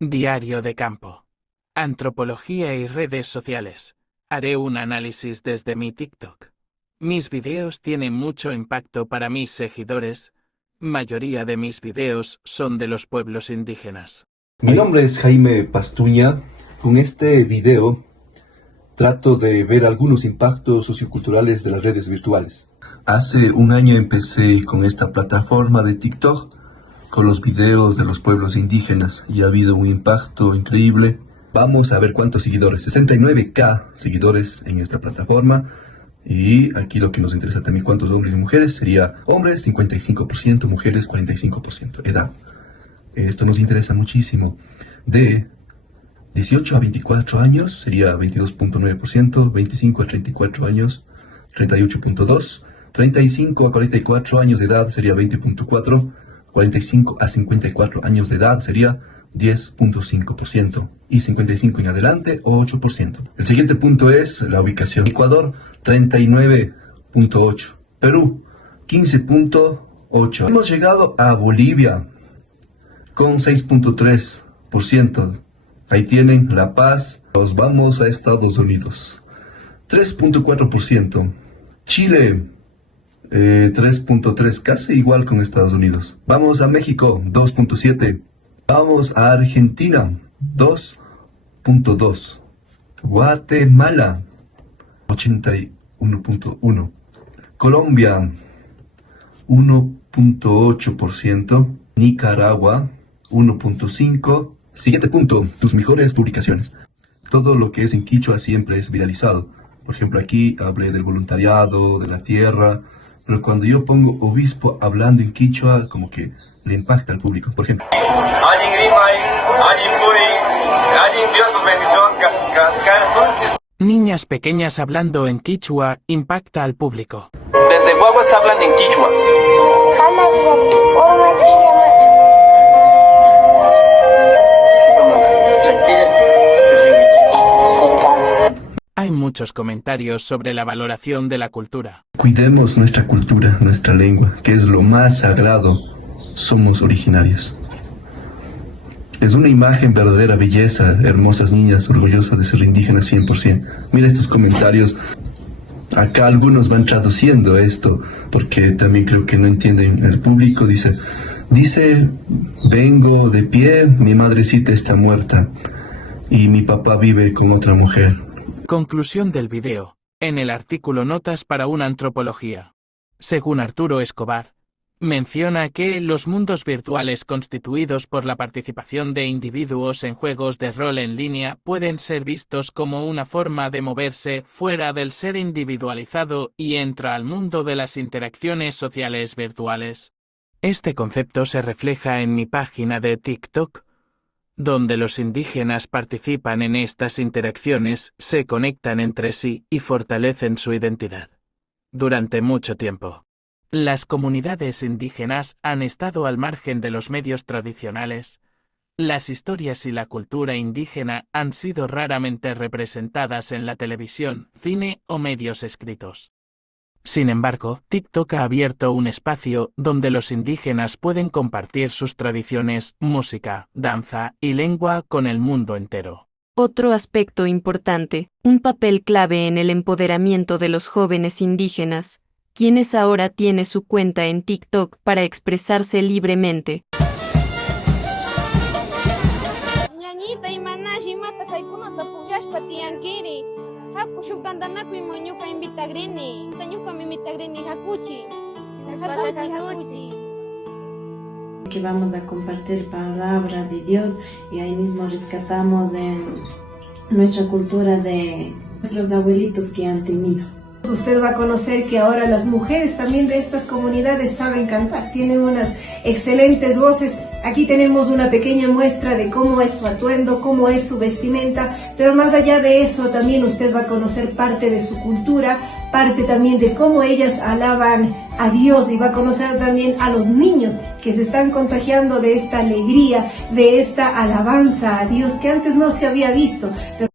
Diario de campo. Antropología y redes sociales. Haré un análisis desde mi TikTok. Mis videos tienen mucho impacto para mis seguidores. Mayoría de mis videos son de los pueblos indígenas. Mi nombre es Jaime Pastuña. Con este video trato de ver algunos impactos socioculturales de las redes virtuales. Hace un año empecé con esta plataforma de TikTok con los videos de los pueblos indígenas y ha habido un impacto increíble. Vamos a ver cuántos seguidores, 69K seguidores en esta plataforma. Y aquí lo que nos interesa también cuántos hombres y mujeres sería hombres 55%, mujeres 45%, edad. Esto nos interesa muchísimo. De 18 a 24 años sería 22.9%, 25 a 34 años 38.2%, 35 a 44 años de edad sería 20.4%, 45 a 54 años de edad sería 10.5% y 55 en adelante 8%. El siguiente punto es la ubicación. Ecuador 39.8%, Perú 15.8%. Hemos llegado a Bolivia con 6.3%. Ahí tienen La Paz. Nos vamos a Estados Unidos 3.4%. Chile 3.3%, casi igual con Estados Unidos. Vamos a México 2.7%. Vamos a Argentina 2.2%. Guatemala 81.1%. Colombia 1.8%. Nicaragua 1.5%. Siguiente punto, tus mejores publicaciones. Todo lo que es en quichua siempre es viralizado. Por ejemplo, aquí hablé del voluntariado, de la tierra, pero cuando yo pongo obispo hablando en quichua, como que le impacta al público. Por ejemplo, Niñas pequeñas hablando en quichua impacta al público. Desde guaguas hablan en quichua. Hay muchos comentarios sobre la valoración de la cultura. Cuidemos nuestra cultura, nuestra lengua, que es lo más sagrado. Somos originarios. Es una imagen verdadera belleza, hermosas niñas, orgullosas de ser indígenas 100%. Mira estos comentarios. Acá algunos van traduciendo esto, porque también creo que no entienden el público. Dice, vengo de pie, mi madrecita está muerta y mi papá vive con otra mujer. Conclusión del video. En el artículo Notas para una antropología. Según Arturo Escobar, menciona que los mundos virtuales constituidos por la participación de individuos en juegos de rol en línea pueden ser vistos como una forma de moverse fuera del ser individualizado y entra al mundo de las interacciones sociales virtuales. Este concepto se refleja en mi página de TikTok, donde los indígenas participan en estas interacciones, se conectan entre sí y fortalecen su identidad. Durante mucho tiempo, las comunidades indígenas han estado al margen de los medios tradicionales. Las historias y la cultura indígena han sido raramente representadas en la televisión, cine o medios escritos. Sin embargo, TikTok ha abierto un espacio donde los indígenas pueden compartir sus tradiciones, música, danza y lengua con el mundo entero. Otro aspecto importante, un papel clave en el empoderamiento de los jóvenes indígenas, quienes ahora tienen su cuenta en TikTok para expresarse libremente. Que vamos a compartir palabra de Dios y ahí mismo rescatamos en nuestra cultura de nuestros abuelitos que han tenido. Usted va a conocer que ahora las mujeres también de estas comunidades saben cantar, tienen unas excelentes voces. Aquí tenemos una pequeña muestra de cómo es su atuendo, cómo es su vestimenta, pero más allá de eso también usted va a conocer parte de su cultura, parte también de cómo ellas alaban a Dios y va a conocer también a los niños que se están contagiando de esta alegría, de esta alabanza a Dios que antes no se había visto.